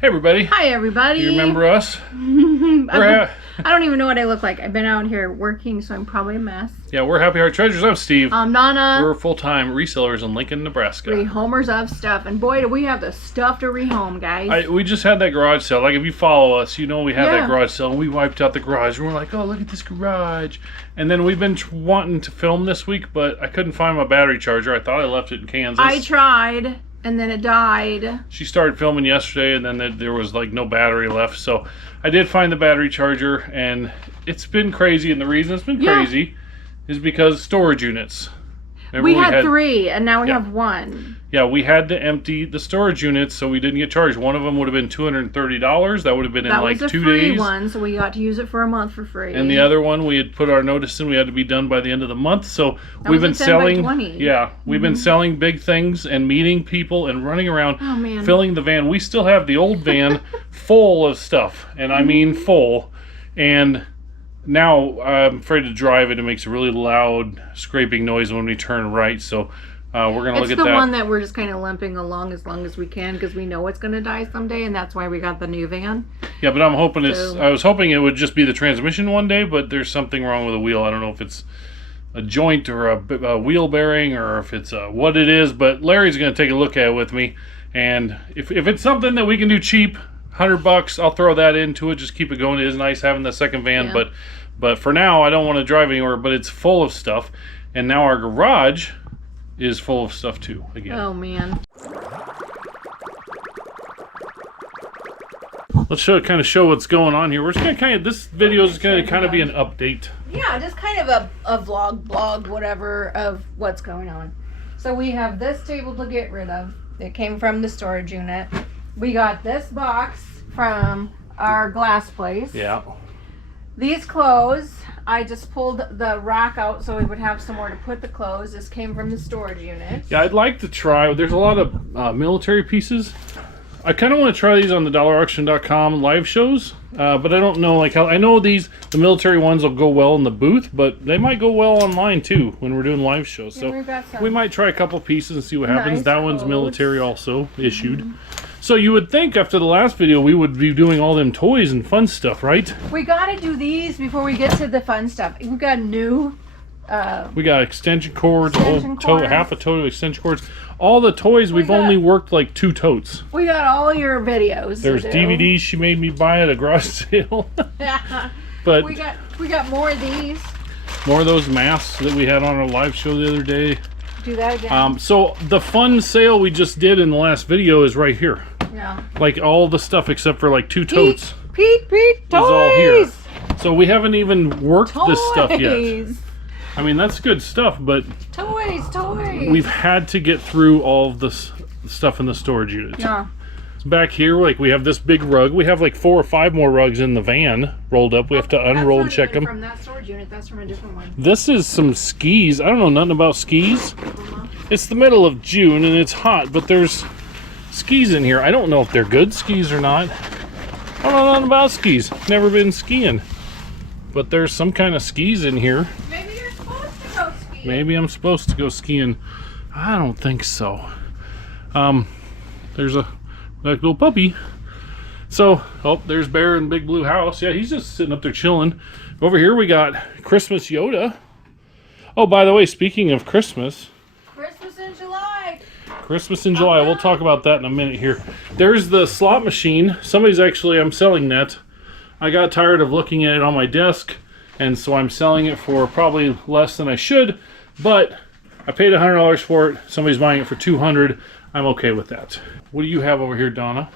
Hey everybody. Hi everybody. Do you remember us? I don't even know what I look like. I've been out here working, so I'm probably a mess. Yeah, we're Happy Heart Treasures. I'm Steve. I'm Nana. We're full-time resellers in Lincoln, Nebraska. Rehomers of stuff. And boy, do we have the stuff to rehome, guys. We just had that garage sale. Like, if you follow us, you know we had that garage sale. And we wiped out the garage. And we're like, oh, look at this garage. And then we've been wanting to film this week, but I couldn't find my battery charger. I thought I left it in Kansas. I tried, and then it died. She started filming yesterday, and then there was like no battery left. So I did find the battery charger, and it's been crazy. And the reason it's been crazy is because storage units. Remember we had 3, and now we have 1. Yeah, we had to empty the storage units, so we didn't get charged. One of them would have been $230. That would have been in like 2 days. That was a free one, so we got to use it for a month for free. And the other one, we had put our notice in. We had to be done by the end of the month. So we've been selling. Yeah, we've been selling big things and meeting people and running around, filling the van. We still have the old van full of stuff, and I mean full. And now I'm afraid to drive it. It makes a really loud scraping noise when we turn right. So we're going to look at that. It's the one that we're just kind of limping along as long as we can because we know it's going to die someday, and that's why we got the new van. Yeah, but I'm hoping I was hoping it would just be the transmission one day, but there's something wrong with the wheel. I don't know if it's a joint or a wheel bearing or if it's what it is, but Larry's going to take a look at it with me. And if it's something that we can do cheap, $100, I'll throw that into it. Just keep it going. It is nice having the second van, but for now, I don't want to drive anywhere. But it's full of stuff, and now our garage is full of stuff too. Again. Oh man. Let's kind of show what's going on here. We're just gonna this video is gonna kind of be an update. Yeah, just kind of a blog, whatever of what's going on. So we have this table to get rid of. It came from the storage unit. We got this box from our glass place. Yeah. These clothes, I just pulled the rack out so we would have somewhere to put the clothes. This came from the storage unit. Yeah, I'd like to try. There's a lot of military pieces. I kind of want to try these on the dollarauction.com live shows, but I don't know like how. I know the military ones will go well in the booth, but they might go well online too when we're doing live shows. So we might try a couple pieces and see what happens. That one's military also issued. So you would think after the last video we would be doing all them toys and fun stuff, right? We got to do these before we get to the fun stuff. We've got new... we got extension cords, half a tote of extension cords. All the toys, we've only worked like 2 totes. We got all your videos. There's DVDs she made me buy at a garage sale. But we got more of these. More of those masks that we had on our live show the other day. Do that again. So the fun sale we just did in the last video is right here. Yeah. Like all the stuff except for like 2 totes. Pete, toys! Is all here. So we haven't even worked this stuff yet. I mean, that's good stuff, but... Toys! We've had to get through all of this stuff in the storage unit. Yeah. Back here, like, we have this big rug. We have like 4 or 5 more rugs in the van rolled up. We have to unroll and check them. From that storage unit, that's from a different one. This is some skis. I don't know nothing about skis. It's the middle of June and it's hot, but there's skis in here. I don't know if they're good skis or not. I don't know nothing about skis. Never been skiing. But there's some kind of skis in here. Maybe you're supposed to go skiing. Maybe I'm supposed to go skiing. I don't think so. There's a little puppy. So, oh, there's Bear in Big Blue House. Yeah, he's just sitting up there chilling. Over here we got Christmas Yoda. Oh, by the way, speaking of Christmas. Christmas in July. Christmas in July. We'll talk about that in a minute here. There's the slot machine. I'm selling that. I got tired of looking at it on my desk, and so I'm selling it for probably less than I should, but I paid $100 for it. Somebody's buying it for $200. I'm okay with that. What do you have over here, Donna?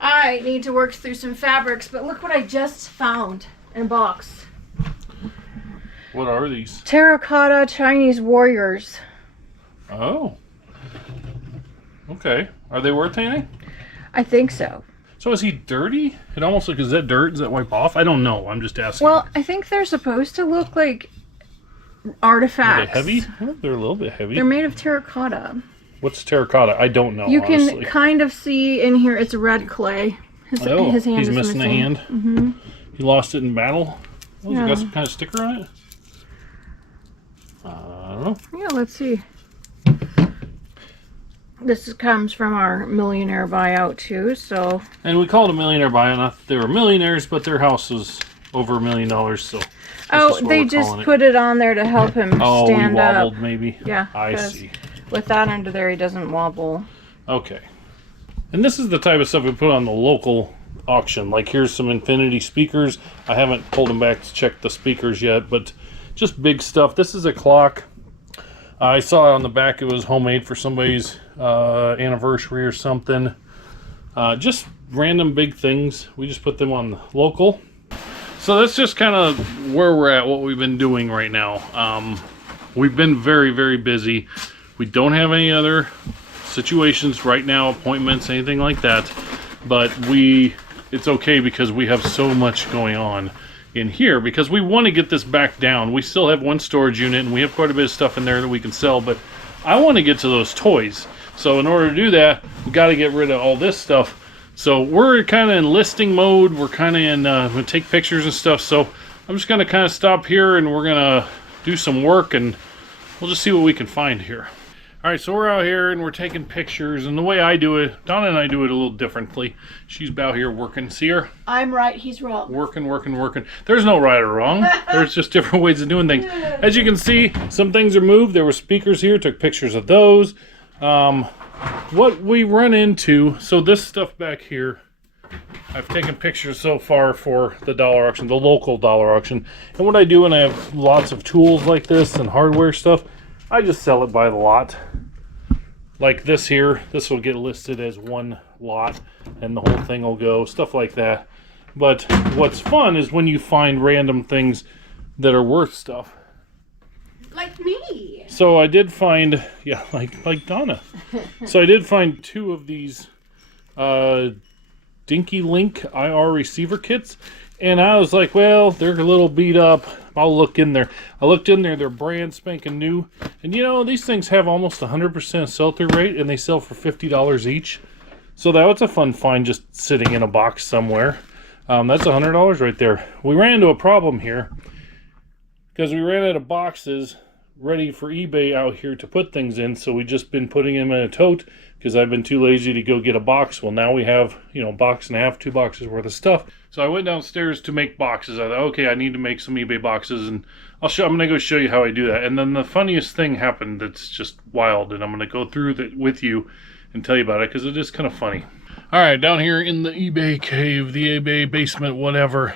I need to work through some fabrics, but look what I just found in a box. What are these? Terracotta Chinese warriors. Oh. Okay. Are they worth anything? I think so. So is he dirty? It almost looks, is that dirt? Does that wipe off? I don't know. I'm just asking. Well, I think they're supposed to look like artifacts. Are they heavy? Oh, they're a little bit heavy. They're made of terracotta. What's terracotta? I don't know. You can kind of see in here it's red clay. His hand he's is missing a hand. Mm-hmm. He lost it in battle. Oh, yeah. Has it got some kind of sticker on it? I don't know. Yeah, let's see. this comes from our millionaire buyout too, so. And we called a millionaire buyout. Not that they were millionaires, but their house was over $1 million, so. Oh, they just put it on there to help him stand he up. wobbled maybe? Yeah. I see. With that under there, he doesn't wobble. Okay. And this is the type of stuff we put on the local auction. Like here's some Infinity speakers. I haven't pulled them back to check the speakers yet, but just big stuff. This is a clock. I saw on the back it was homemade for somebody's anniversary or something. Just random big things. We just put them on the local. So that's just kind of where we're at, what we've been doing right now. We've been very, very busy. We don't have any other situations right now, appointments, anything like that. But it's okay because we have so much going on in here because we want to get this back down. We still have one storage unit and we have quite a bit of stuff in there that we can sell, but I want to get to those toys. So in order to do that, we got to get rid of all this stuff. So we're kind of in listing mode. We're kind of in, we take pictures and stuff. So I'm just going to kind of stop here and we're going to do some work and we'll just see what we can find here. All right, so we're out here and we're taking pictures, and the way I do it, Donna and I do it a little differently. She's out here working. See her? I'm right, he's wrong. Working. There's no right or wrong. There's just different ways of doing things. As you can see, some things are moved. There were speakers here, took pictures of those. What we run into, so this stuff back here, I've taken pictures so far for the dollar auction, the local dollar auction. And what I do when I have lots of tools like this and hardware stuff, I just sell it by the lot. Like this here, this will get listed as one lot and the whole thing will go, stuff like that. But what's fun is when you find random things that are worth stuff. Like me. So I did find, yeah, like Donna. So I did find 2 of these Dinky Link IR receiver kits. And I was like, well, they're a little beat up. I'll look in there. I looked in there. They're brand spanking new. And you know, these things have almost 100% sell-through rate, and they sell for $50 each. So that was a fun find just sitting in a box somewhere. That's $100 right there. We ran into a problem here because we ran out of boxes ready for eBay out here to put things in. So we've just been putting them in a tote because I've been too lazy to go get a box. Well, now we have, you know, a box and a half, 2 boxes worth of stuff. So I went downstairs to make boxes. I thought, okay, I need to make some eBay boxes, and I'm going to go show you how I do that. And then the funniest thing happened that's just wild, and I'm going to go through that with you and tell you about it because it is kind of funny. All right, down here in the eBay cave, the eBay basement, whatever.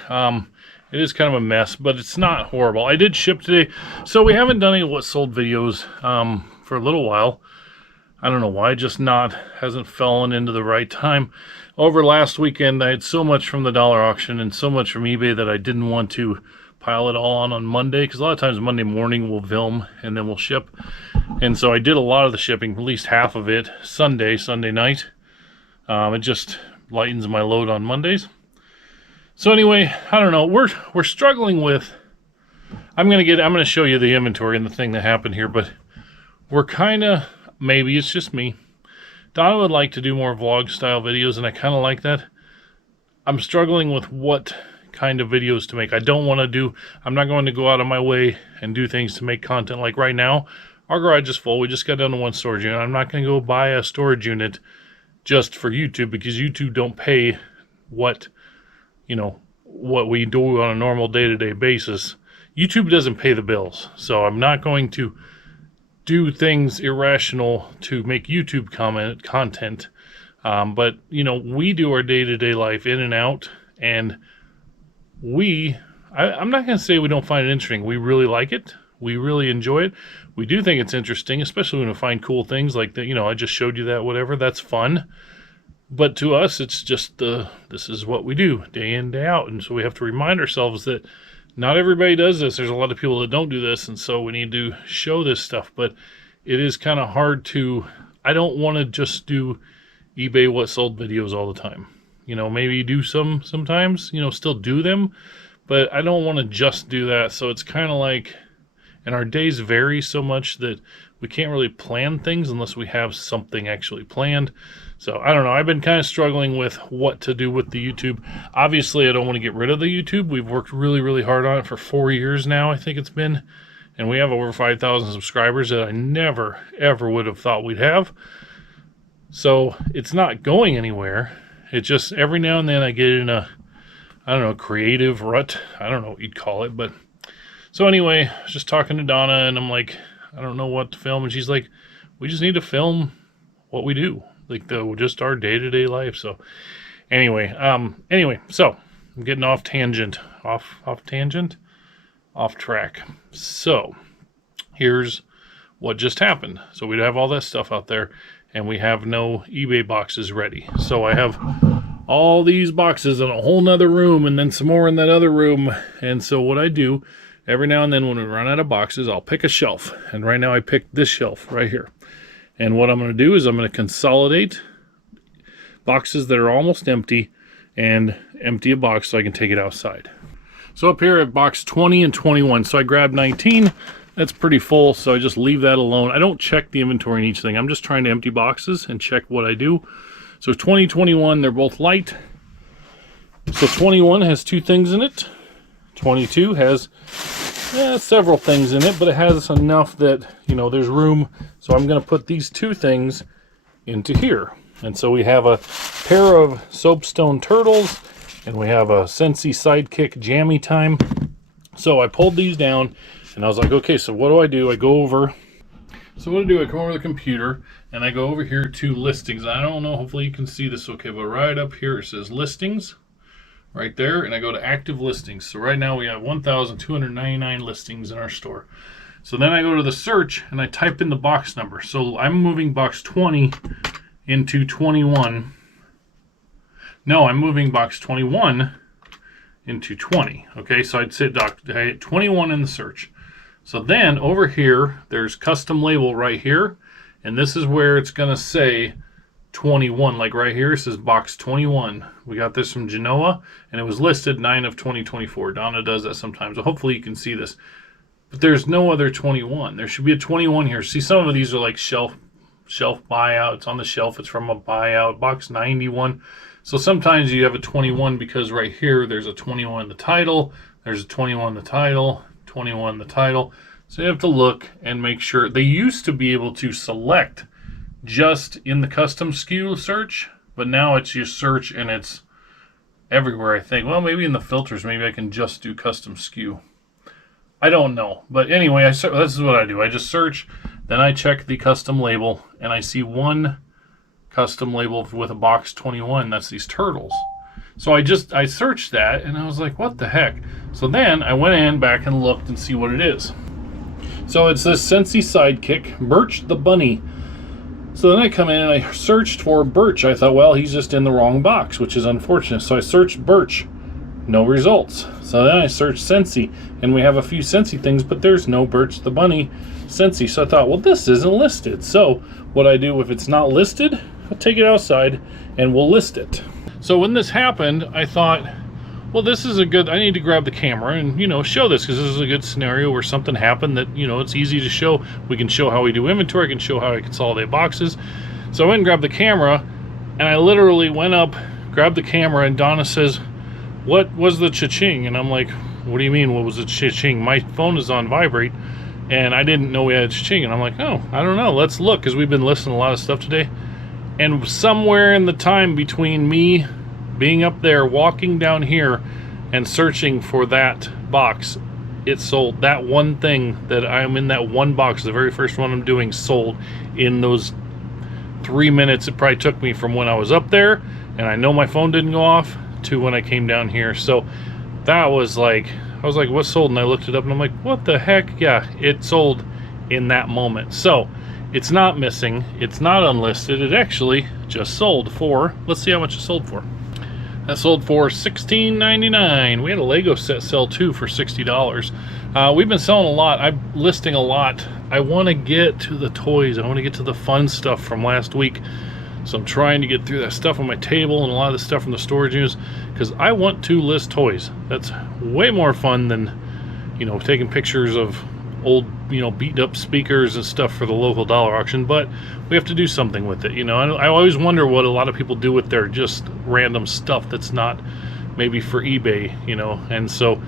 It is kind of a mess, but it's not horrible. I did ship today, so we haven't done any what sold videos for a little while. I don't know why, just hasn't fallen into the right time. Over last weekend, I had so much from the dollar auction and so much from eBay that I didn't want to pile it all on Monday, because a lot of times Monday morning we'll film and then we'll ship. And so I did a lot of the shipping, at least half of it, Sunday night. It just lightens my load on Mondays. So anyway, I don't know, we're struggling with, I'm gonna show you the inventory and the thing that happened here, but we're kind of, maybe it's just me. Donna would like to do more vlog style videos, and I kind of like that. I'm struggling with what kind of videos to make. I'm not going to go out of my way and do things to make content. Like right now, our garage is full. We just got down to 1 storage unit. I'm not going to go buy a storage unit just for YouTube, because YouTube don't pay what we do on a normal day-to-day basis. YouTube doesn't pay the bills. So I'm not going to do things irrational to make YouTube content. But, you know, we do our day-to-day life in and out, and I'm not going to say we don't find it interesting. We really like it. We really enjoy it. We do think it's interesting, especially when we find cool things like that. You know, I just showed you that, whatever. That's fun. But to us, it's just this is what we do day in, day out. And so we have to remind ourselves that not everybody does this. There's a lot of people that don't do this, and so we need to show this stuff. But it is kind of hard to, I don't want to just do eBay what sold videos all the time. You know, maybe do sometimes, you know, still do them, but I don't want to just do that. So it's kind of like, and our days vary so much that we can't really plan things unless we have something actually planned. So I don't know. I've been kind of struggling with what to do with the YouTube. Obviously, I don't want to get rid of the YouTube. We've worked really, really hard on it for 4 years now, I think it's been. And we have over 5,000 subscribers that I never, ever would have thought we'd have. So it's not going anywhere. It just, every now and then I get in a, I don't know, creative rut. I don't know what you'd call it. But so anyway, I was just talking to Donna and I'm like, I don't know what to film. And she's like, we just need to film what we do. Like just our day-to-day life. So anyway, so I'm getting off tangent, off track. So here's what just happened. So we'd have all that stuff out there and we have no eBay boxes ready. So I have all these boxes in a whole nother room and then some more in that other room. And so what I do every now and then when we run out of boxes, I'll pick a shelf. And right now I picked this shelf right here. And what I'm going to do is I'm going to consolidate boxes that are almost empty and empty a box so I can take it outside. So up here at box 20 and 21. So I grabbed 19. That's pretty full, so I just leave that alone. I don't check the inventory in each thing. I'm just trying to empty boxes and check what I do. So 20, 21, they're both light. So 21 has 2 things in it. 22 has several things in it, but it has enough that, you know, there's room. So I'm going to put these 2 things into here. And so we have a pair of soapstone turtles, and we have a Scentsy Sidekick Jammy Time. So I pulled these down, and I was like, okay, so what do? I go over. So what I come over to the computer, and I go over here to listings. I don't know, hopefully you can see this okay, but right up here it says listings, right there, and I go to active listings. So right now we have 1,299 listings in our store. So then I go to the search, and I type in the box number. So I'm moving box 20 into 21. No, I'm moving box 21 into 20. Okay, so I'd say I hit 21 in the search. So then over here, there's custom label right here, and this is where it's gonna say 21. Like right here, it says box 21. We got this from Genoa, and it was listed 9 of 2024. Donna does that sometimes, so hopefully you can see this. But there's no other 21. There should be a 21 here. See, some of these are like shelf buyout. It's on the shelf. It's from a buyout. Box 91. So sometimes you have a 21 because right here there's a 21 in the title. There's a 21 in the title. 21 in the title. So you have to look and make sure. They used to be able to select just in the custom SKU search, but now it's your search and it's everywhere, I think. Well, maybe in the filters, maybe I can just do custom SKU. I don't know. But anyway, this is what I do. I just search, then I check the custom label, and I see one custom label with a box 21. That's these turtles. So I searched that, and I was like, what the heck? So then I went in back and looked and see what it is. So it's this Scentsy Sidekick, Birch the Bunny. So then I come in and I searched for Birch. I thought, well, he's just in the wrong box, which is unfortunate. So I searched Birch, no results. So then I searched Scentsy, and we have a few Scentsy things, but there's no Birch the Bunny Scentsy. So I thought, well, this isn't listed. So what I do, if it's not listed, I'll take it outside and we'll list it. So when this happened, I thought, well, this is I need to grab the camera and, show this, because this is a good scenario where something happened that, it's easy to show. We can show how we do inventory. I can show how I consolidate boxes. So I went and grabbed the camera, and I literally went up, grabbed the camera, and Donna says, what was the cha-ching? And I'm like, what do you mean, what was the cha-ching? My phone is on vibrate, and I didn't know we had a cha-ching. And I'm like, oh, I don't know. Let's look, because we've been listening to a lot of stuff today. And somewhere in the time between me being up there, walking down here, and searching for that box, it sold. That one thing that I'm in, that one box, the very first one I'm doing, sold in those 3 minutes it probably took me from when I was up there, and I know my phone didn't go off, to when I came down here. So that was like, I was like, what sold? And I looked it up, and I'm like, what the heck? Yeah, it sold in that moment. So it's not missing, it's not unlisted, it actually just sold for, let's see how much it sold for. That sold for $16.99. We had a Lego set sell too for $60. We've been selling a lot. I'm listing a lot. I want to get to the toys. I want to get to the fun stuff from last week. So I'm trying to get through that stuff on my table and a lot of the stuff from the storage units, because I want to list toys. That's way more fun than, taking pictures of old, beat up speakers and stuff for the local dollar auction. But we have to do something with it. I always wonder what a lot of people do with their just random stuff that's not maybe for eBay, and so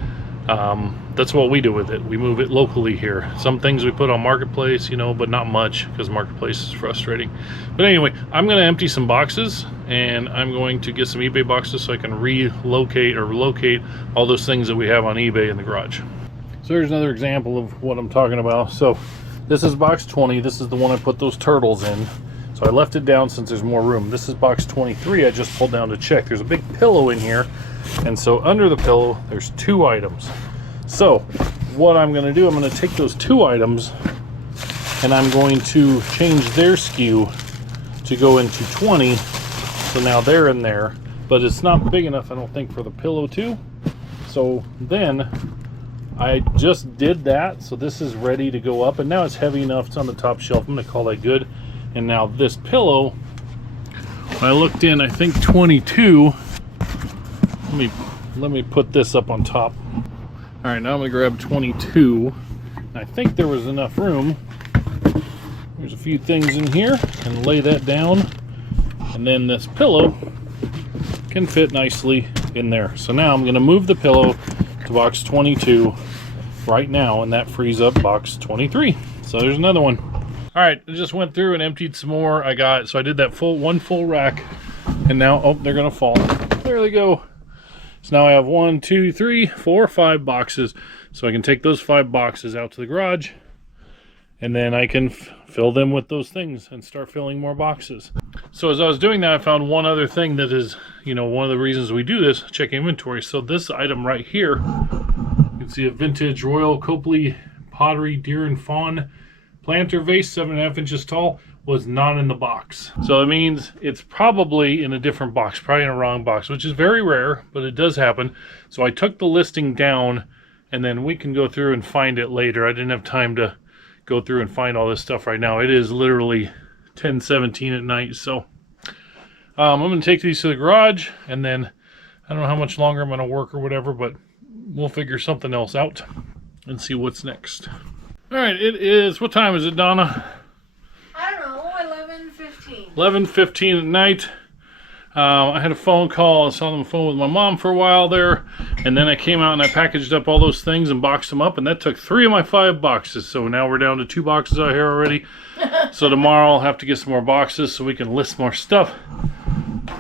That's what we do with it. We move it locally here. Some things we put on Marketplace, you know, but not much because Marketplace is frustrating. But anyway, I'm going to empty some boxes and I'm going to get some eBay boxes so I can relocate or locate all those things that we have on eBay in the garage. So here's another example of what I'm talking about. So this is box 20. This is the one I put those turtles in. So I left it down since there's more room. This is box 23 I just pulled down to check. There's a big pillow in here. And so under the pillow, there's 2 items. So what I'm going to do, I'm going to take those 2 items and I'm going to change their SKU to go into 20. So now they're in there, but it's not big enough, I don't think, for the pillow too. So then I just did that. So this is ready to go up and now it's heavy enough. It's on the top shelf. I'm going to call that good. And now this pillow, I looked in, I think 22. Let me put this up on top. All right, now I'm gonna grab 22. I think there was enough room. There's a few things in here, and lay that down, and then this pillow can fit nicely in there. So now I'm gonna move the pillow to box 22 right now, and that frees up box 23. So there's another one. All right, I just went through and emptied some more. So I did that one full rack, and now, oh, they're gonna fall. There they go. So now I have 1, 2, 3, 4, 5 boxes. So I can take those 5 boxes out to the garage and then I can fill them with those things and start filling more boxes. So as I was doing that, I found one other thing that is, you know, one of the reasons we do this, check inventory. So this item right here, you can see a vintage Royal Copley pottery deer and fawn planter vase, 7.5 inches tall, was not in the box. So it means it's probably in a different box, probably in a wrong box, which is very rare, but it does happen. So I took the listing down and then we can go through and find it later. I didn't have time to go through and find all this stuff right now. It is literally 10:17 at night. So I'm going to take these to the garage and then I don't know how much longer I'm going to work or whatever, but we'll figure something else out and see what's next. All right, it is, what time is it, Donna? I don't know, 11:15. 11:15 at night. I had a phone call. I was on the phone with my mom for a while there, and then I came out and I packaged up all those things and boxed them up, and that took 3 of my 5 boxes. So now we're down to 2 boxes out here already. So tomorrow I'll have to get some more boxes so we can list more stuff.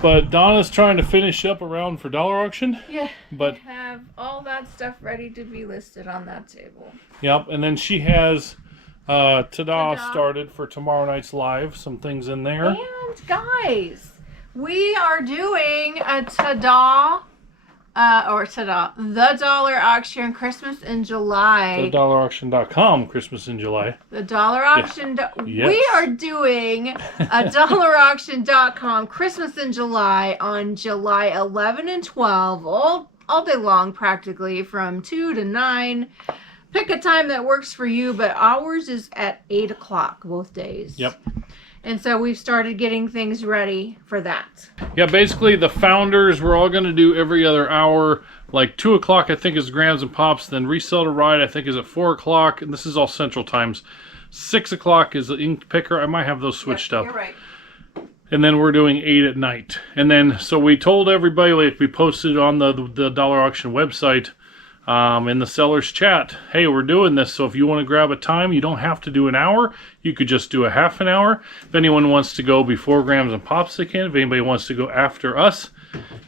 But Donna's trying to finish up around for dollar auction. Yeah, but we have all that stuff ready to be listed on that table. Yep, and then she has Ta-da started for tomorrow night's live. Some things in there. And guys, we are doing a Ta-da, the dollar auction Christmas in July. TheDollarAuction.com Christmas in July. The dollar auction. Yes. We are doing a DollarAuction.com Christmas in July on July 11 and 12, all day long practically, from 2 to 9. Pick a time that works for you, but ours is at 8 o'clock both days. Yep. And so we've started getting things ready for that. Yeah, basically the founders, we're all going to do every other hour. Like 2 o'clock, I think, is Grams and Pops. Then Resell to Ride, I think, is at 4 o'clock. And this is all Central Times. 6 o'clock is the Ink Picker. I might have those switched up. You're right. And then we're doing 8 at night. And then, so we told everybody, like we posted on the Dollar Auction website, in the sellers chat, hey, we're doing this, so if you want to grab a time, you don't have to do an hour. You could just do a half an hour. If anyone wants to go before Grams and Pops, they can. If anybody wants to go after us,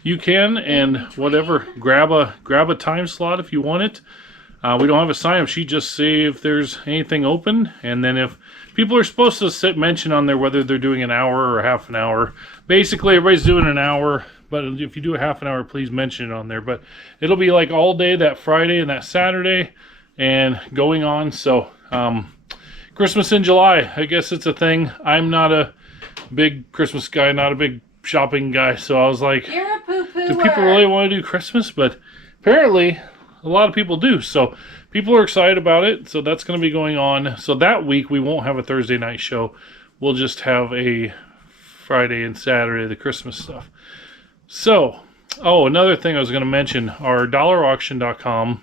you can. And whatever, grab a time slot if you want it. We don't have a sign-up sheet, just see if there's anything open. And then if people are supposed to mention on there whether they're doing an hour or half an hour. Basically, everybody's doing an hour. But if you do a half an hour, please mention it on there. But it'll be like all day that Friday and that Saturday and going on. So Christmas in July, I guess it's a thing. I'm not a big Christmas guy, not a big shopping guy. So I was like, You're a poo-pooer. do people really want to do Christmas? But apparently a lot of people do. So people are excited about it. So that's going to be going on. So that week we won't have a Thursday night show. We'll just have a Friday and Saturday, the Christmas stuff. So, another thing I was going to mention, our DollarAuction.com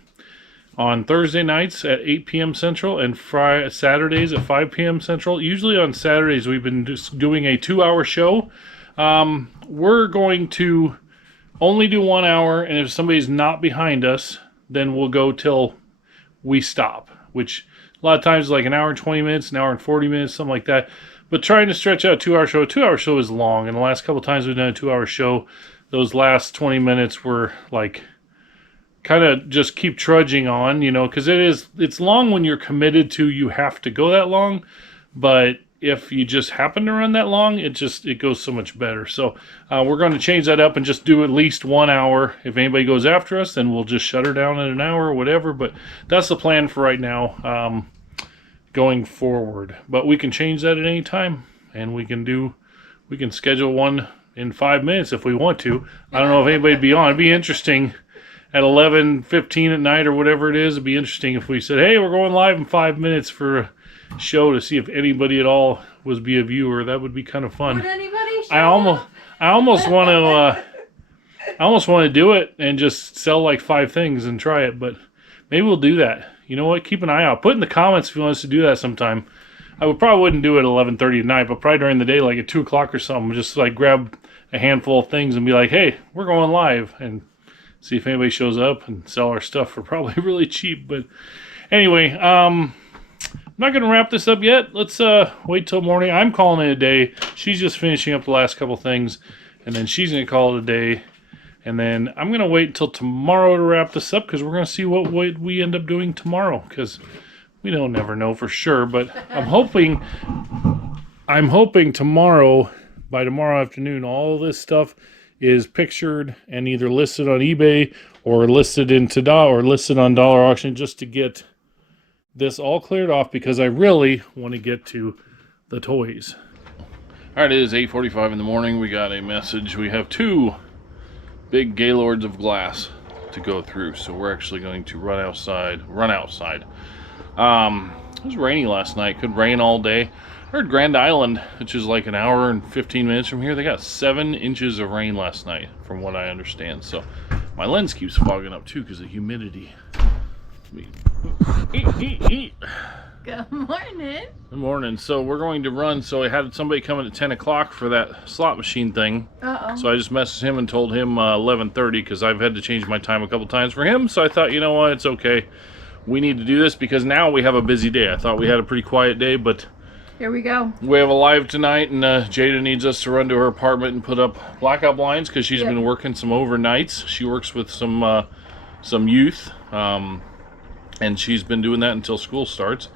on Thursday nights at 8 p.m. Central and Saturdays at 5 p.m. Central. Usually on Saturdays we've been just doing a 2-hour show. We're going to only do 1 hour, and if somebody's not behind us, then we'll go till we stop, which a lot of times is like an hour and 20 minutes, an hour and 40 minutes, something like that. But trying to stretch out a 2-hour show, a 2-hour show is long. And the last couple times we've done a 2-hour show, those last 20 minutes were like kind of just keep trudging on, you know, because it's long when you're committed to you have to go that long. But if you just happen to run that long, it goes so much better. So we're going to change that up and just do at least 1 hour. If anybody goes after us, then we'll just shut her down at an hour or whatever. But that's the plan for right now, going forward. But we can change that at any time, and we can schedule one in 5 minutes if we want to. I don't know if anybody'd be on. It'd be interesting at 11:15 at night or whatever it is. It'd be interesting if we said, hey, we're going live in 5 minutes for a show, to see if anybody at all was be a viewer. That would be kind of fun. Would anybody show I almost want to do it and just sell like 5 things and try it, but maybe we'll do that. You know what? Keep an eye out. Put in the comments if you want us to do that sometime. I probably wouldn't do it at 11:30 at night, but probably during the day, like at 2 o'clock or something, just like grab a handful of things and be like, hey, we're going live, and see if anybody shows up and sell our stuff for probably really cheap. But anyway, I'm not going to wrap this up yet. Let's wait till morning. I'm calling it a day. She's just finishing up the last couple things, and then she's going to call it a day. And then I'm going to wait until tomorrow to wrap this up, because we're going to see what we end up doing tomorrow, because we don't never know for sure. But I'm hoping tomorrow, by tomorrow afternoon, all this stuff is pictured and either listed on eBay or listed in Tada or listed on Dollar Auction, just to get this all cleared off, because I really want to get to the toys. All right, it is 8:45 in the morning. We got a message. We have 2 big Gaylords of glass to go through, so we're actually going to run outside. It was rainy last night. Could rain all day. I heard Grand Island, which is like an hour and 15 minutes from here, they got 7 inches of rain last night, from what I understand. So my lens keeps fogging up too because of humidity. Good morning. Good morning. So we're going to run. So I had somebody coming at 10 o'clock for that slot machine thing. So I just messaged him and told him 11:30, because I've had to change my time a couple times for him. So I thought, you know what, it's okay. We need to do this because now we have a busy day. I thought we had a pretty quiet day, but Here we go. we have a live tonight, and Jada needs us to run to her apartment and put up blackout blinds, because she's been working some overnights. She works with some youth, and she's been doing that until school starts.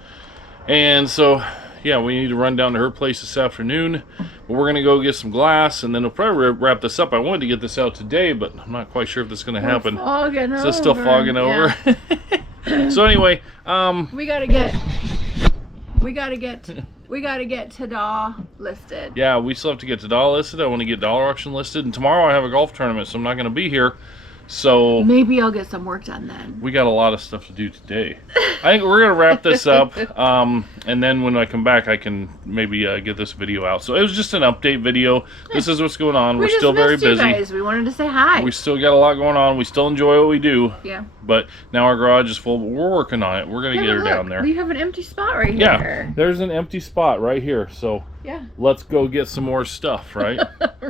And so, yeah, we need to run down to her place this afternoon. But we're going to go get some glass, and then we'll probably wrap this up. I wanted to get this out today, but I'm not quite sure if this is going to happen. Fogging It's still fogging over. So anyway, we gotta get Tada listed. yeah, we still have to get to Dollar listed. I want to get Dollar Auction listed, and tomorrow I have a golf tournament, so I'm not going to be here. So Maybe I'll get some work done then. we got a lot of stuff to do today. I think we're going to wrap this up, and then when I come back, I can maybe get this video out. So it was just an update video. This is what's going on. We're just still very missed you busy. guys. We wanted to say hi. We still got a lot going on. We still enjoy what we do. Yeah. But now our garage is full, but we're working on it. We're going to get her down there. We have an empty spot right Yeah, here. there's an empty spot right here. So Yeah. let's go get some more stuff, right?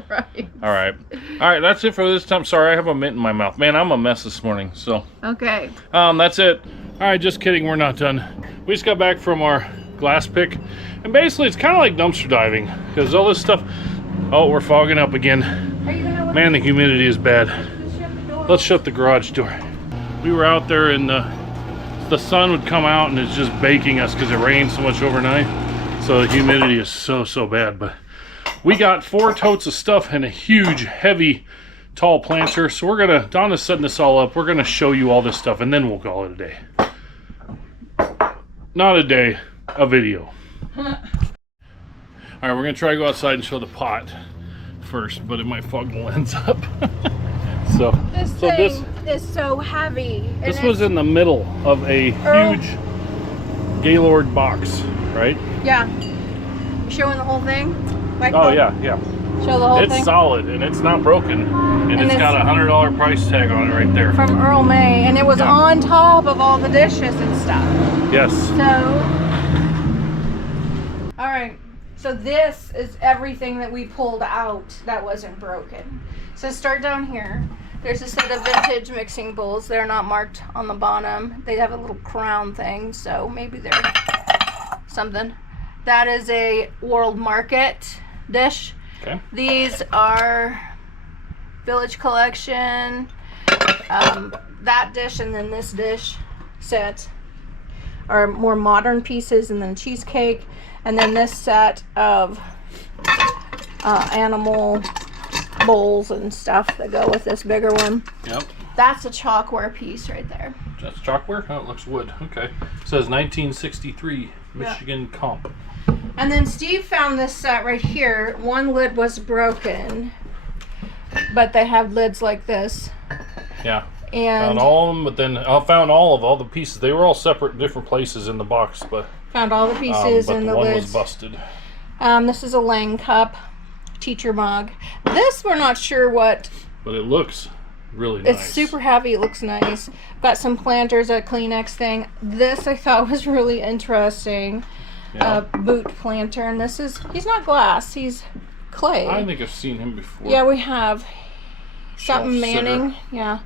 Right. All right. All right, that's it for this time. Sorry, I have a mint in my mouth. Man, I'm a mess this morning. So Okay. that's it. All right, just kidding. We're not done. We just got back from our glass pick. And basically, it's kind of like dumpster diving, because all this stuff... Oh, we're fogging up again. Are you gonna Man, the humidity is bad. just shut the door? Let's shut the garage door. We were out there, and the sun would come out, and it's just baking us because it rained so much overnight. So the humidity is so bad. But we got 4 totes of stuff and a huge, heavy, tall planter. So we're gonna, Donna's setting this all up. We're gonna show you all this stuff, and then we'll call it a day. Not a day, a video. All right, we're gonna try to go outside and show the pot first, but it might fog the lens up. So This thing is so heavy. this was in the middle of a huge Gaylord box, right? Yeah. Showing the whole thing? Like Oh yeah. Show the whole It's thing? solid and it's not broken, and it's got a $100 price tag on it right there. From Earl May, and it was on top of all the dishes and stuff. Yes. So, all right. So this is everything that we pulled out that wasn't broken. So start down here. There's a set of vintage mixing bowls. They're not marked on the bottom. They have a little crown thing, so maybe they're something. That is a World Market dish. Okay. These are Village Collection. That dish and then this dish set are more modern pieces, and then cheesecake, and then this set of animal bowls and stuff that go with this bigger one. Yep. That's a chalkware piece right there. That's chalkware? Oh, it looks wood. Okay. It says 1963 Michigan comp. And then Steve found this set right here. One lid was broken, but they have lids like this. Yeah. And found all of them, but then I found all the pieces. They were all separate, different places in the box, but found all the pieces but and the the one lids. was busted. This is a Lang cup, teacher mug. This we're not sure what. But it looks really nice. It's super heavy. It looks nice. Got some planters, a Kleenex thing. This I thought was really interesting. Yeah. Boot planter, and this is, he's not glass, he's clay. I think I've seen him before. Yeah, we have. Something Shelf sitter. Manning. Yeah.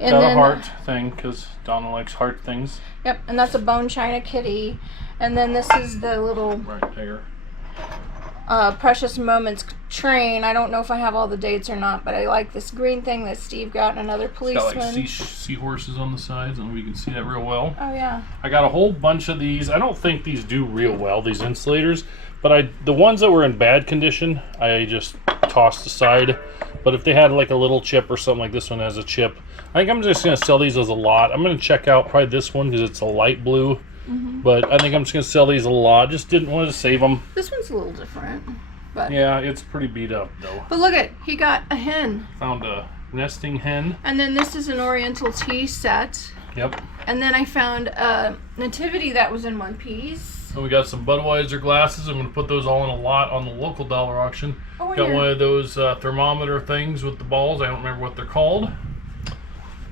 And Got then, a heart thing, because Donna likes heart things. Yep, and that's a bone china kitty. And then this is the little Right there. Precious Moments train. I don't know if I have all the dates or not, but I like this green thing that Steve got, and another It's policeman. got like seahorses on the sides, and we can see that real well. Oh yeah. I got a whole bunch of these. I don't think these do real well, these insulators, but the ones that were in bad condition, I just tossed aside. But if they had like a little chip or something, like this one has a chip, I think I'm just going to sell these as a lot. I'm going to check out probably this one because it's a light blue. But I think I'm just going to sell these a lot. Just didn't want to save them. This one's a little different. But Yeah, it's pretty beat up though. But look at, he got a hen. Found a nesting hen. And then this is an Oriental tea set. Yep. And then I found a nativity that was in one piece. So we got some Budweiser glasses. I'm going to put those all in a lot on the local dollar auction. Oh, Got yeah. one of those thermometer things with the balls. I don't remember what they're called.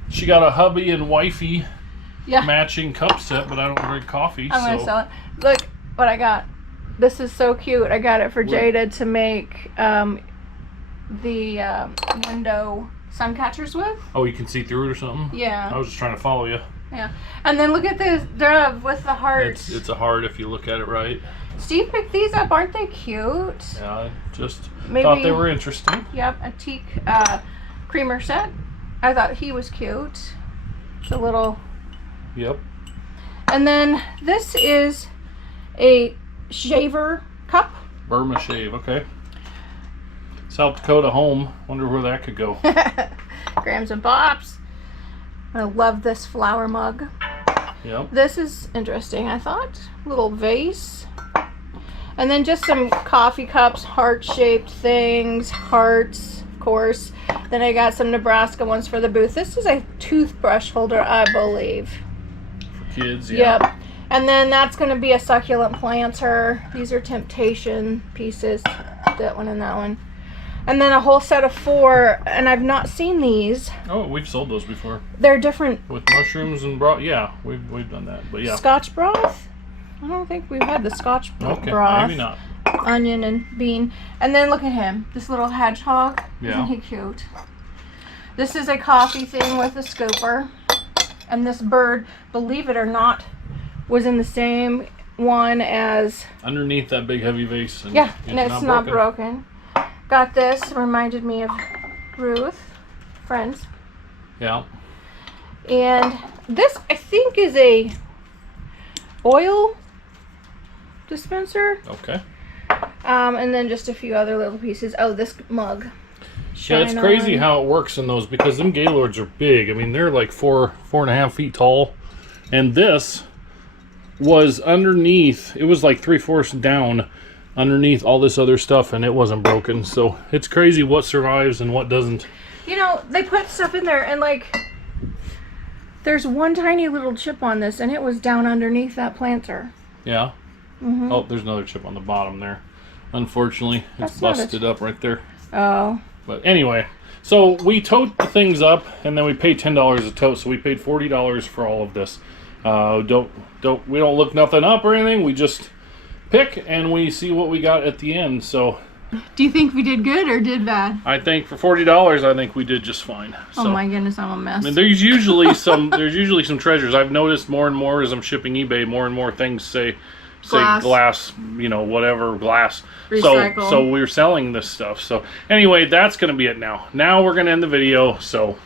She got a hubby and wifey Yeah. matching cup set, but I don't drink coffee. I'm gonna so sell it. Look what I got. This is so cute. I got it for What? Jada to make the window sun catchers with. Oh, you can see through it or something? I Yeah. was just trying to follow you. Yeah. And then look at this dove with the heart. It's a heart if you look at it right. Steve picked these up. Aren't they cute? Yeah, I just Maybe- thought they were interesting. Yep. A teak creamer set. I thought he was cute. The little. Yep. And then this is a shaver cup. Burma shave, okay. South Dakota home. Wonder where that could go. Grams and Pops. I love this flower mug. Yep. This is interesting, I thought. Little vase. And then just some coffee cups, heart-shaped things, hearts, of course. Then I got some Nebraska ones for the booth. This is a toothbrush holder, I believe. Kids, yeah. Yep. And then that's going to be a succulent planter. These are Temptation pieces. That one and that one. And then a whole set of 4, and I've not seen these. Oh, we've sold those before. They're different. With mushrooms and broth. Yeah, we've done that. But yeah. Scotch broth? I don't think we've had the Scotch Okay, broth. maybe not. Onion and bean. And then look at him. This little hedgehog. Yeah. Isn't he cute? This is a coffee thing with a scooper. And this bird, believe it or not, was in the same one as... Underneath that big heavy vase. And Yeah, and it's not broken. Got this. Reminded me of Ruth. Friends. Yeah. And this, I think, is a oil dispenser. Okay. And then just a few other little pieces. Oh, this mug. Yeah, it's Shine crazy on. how it works in those because them Gaylords are big. I mean, they're like 4.5 feet tall. And this was underneath, it was like 3/4 down underneath all this other stuff, and it wasn't broken. So it's crazy what survives and what doesn't. You know, they put stuff in there, and like, there's one tiny little chip on this, and it was down underneath that planter. Yeah. Mm-hmm. Oh, there's another chip on the bottom there. Unfortunately, it's That's not busted up right there. Oh. But anyway, so we tote the things up, and then we pay $10 a tote. So we paid $40 for all of this. We don't look nothing up or anything. We just pick and we see what we got at the end. So Do you think we did good or did bad? I think for $40, I think we did just fine. So, Oh my goodness, I'm a mess. I mean, there's usually some treasures. I've noticed more and more as I'm shipping eBay, more and more things say glass, you know, whatever, glass. Recycle. So we're selling this stuff. So anyway, that's going to be it now. Now we're going to end the video. So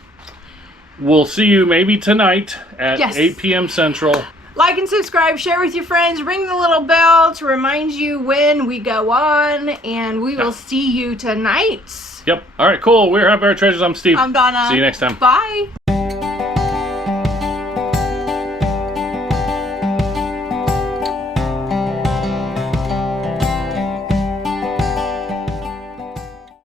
we'll see you maybe tonight at 8 p.m. Central. Like and subscribe, share with your friends, ring the little bell to remind you when we go on, and we will see you tonight. Yep. All right, cool. We're Happy Our Treasures. I'm Steve. I'm Donna. See you next time. Bye.